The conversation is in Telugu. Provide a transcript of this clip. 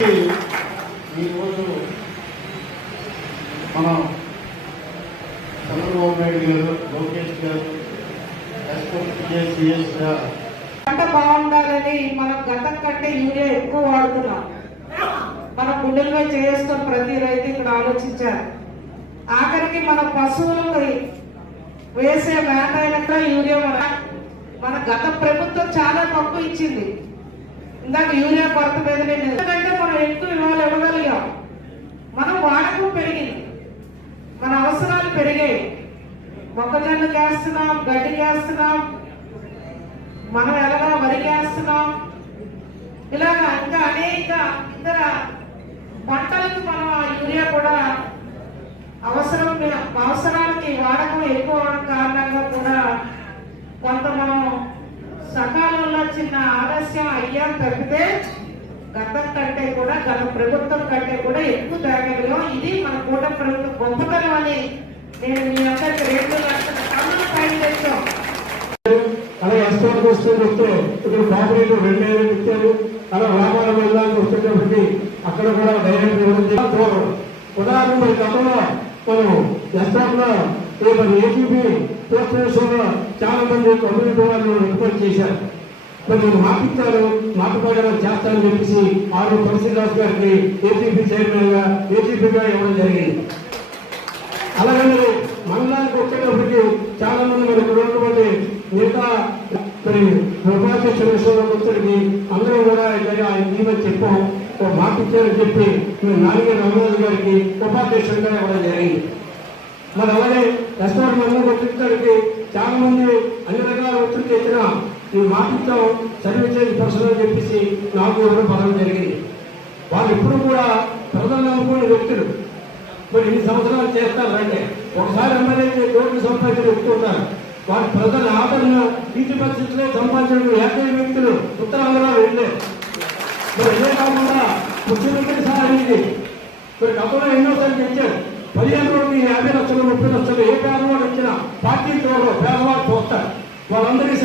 ఈరోజు మనం చంద్రబాబు నాయుడు గారు, లోకేష్ గారు, పంట బాగుండాలని మనం గతం కంటే యూరియా ఎక్కువ వాడుతున్నాం. మన గుండెల్లో చేసుకొని ప్రతి రైతు ఇక్కడ ఆలోచించారు. ఆఖరికి మన పశువులకు వేసే మేత యూరియా మన గత ప్రభుత్వం చాలా తక్కువ ఇచ్చింది. ఇందాక యూరియా కొరత మీద ఎందుకంటే మనం ఎక్కువ ఇవాళ ఇవ్వగలిగాం. మనం వాడకం పెరిగింది, మన అవసరాలు పెరిగాయి. మొక్కజొన్న వేస్తున్నాం, గడ్డి వేస్తున్నాం, మనం ఎలాగా వరి వేస్తున్నాం. ఇలాగా ఇంకా అనేక ఇతర పంటలకు మనం యూరియా కూడా అవసరానికి వాడకం ఎక్కువ అవడం కారణంగా కూడా కొంత మనం సకాలంలో చిన్న ఆలస్యం అయ్యాం తప్పితే గతం కంటే కూడా గత ప్రభుత్వం కంటే కూడా ఎక్కువ తేగలిగాం. ఇది మన కూటమి ప్రభుత్వం గొప్పతనం అని నేను మీ అందరికి 2 లక్షల టన్నుల పైన తెచ్చాం. అలా ఎక్స్పోర్ట్ వస్తే ఇప్పుడు కాంక్రీట్ 2,000 ఇచ్చారు. అలా వ్యాపారం వెళ్ళడానికి వస్తున్నప్పటికీ అక్కడ కూడా డైరెక్ట్ ఇవ్వడం. ఉదాహరణ గతంలో మనం ఎక్స్పోర్ట్ లో ఏపీపీ పోస్ట్ విషయంలో చాలా మంది కమ్యూనిటీ వాళ్ళు రిక్వెస్ట్ చేశారు. కొంచెం మాపిస్తారు, మాపకారం చేస్తారని చెప్పేసి ఆరు తహసీల్దార్ గారికి ఏసీపీ చైర్మన్ గా ఏసీపీగా ఇవ్వడం జరిగింది. అలాగే మండలానికి వచ్చేటప్పటికి చాలా మంది మరి ఇక్కడ ఉన్నటువంటి మిగతా మరి ఉపాధ్యక్ష విషయంలోకి వచ్చేటికి అందరూ కూడా ఆయన దీవని చెప్పాం, మాపిచ్చారని చెప్పి నాలుగేళ్ళ రామరాజు గారికి ఉపాధ్యక్షుడిగా ఇవ్వడం జరిగింది. మరి అలాగే రెస్టారెంట్ మండలం వచ్చేసరికి చాలా మంది అన్ని రకాల ఒత్తిడి తెచ్చినా ఈ మాపిస్తాం సర్వీస్ పర్సన్ అని చెప్పేసి నాకు ఇవ్వడం పడడం జరిగింది. వాళ్ళు ఎప్పుడు కూడా ప్రజలను అనుకునే వ్యక్తులు. మరి ఇన్ని సంవత్సరాలు చేస్తారంటే ఒకసారి ఎమ్మెల్యే కోట్లు సంపాదించిన వ్యక్తులు ఉంటారు. వారి ప్రజల ఆదరణ నీతి పరిస్థితుల్లో సంపాదించిన ఏకైక వ్యక్తులు ఉత్తరాంధ్రలో వెళ్ళే. మరి ఇదే కాకుండా ముఖ్యమంత్రి సహాయానికి మరి గతంలో ఎన్నోసార్లు తెచ్చారు. 15 రోజులు 50 లక్షలు 30 లక్షలు ఏ పేదవాడు వచ్చినా పార్టీ చూడరు, పేదవాడు చూస్తారు. వాళ్ళందరికీ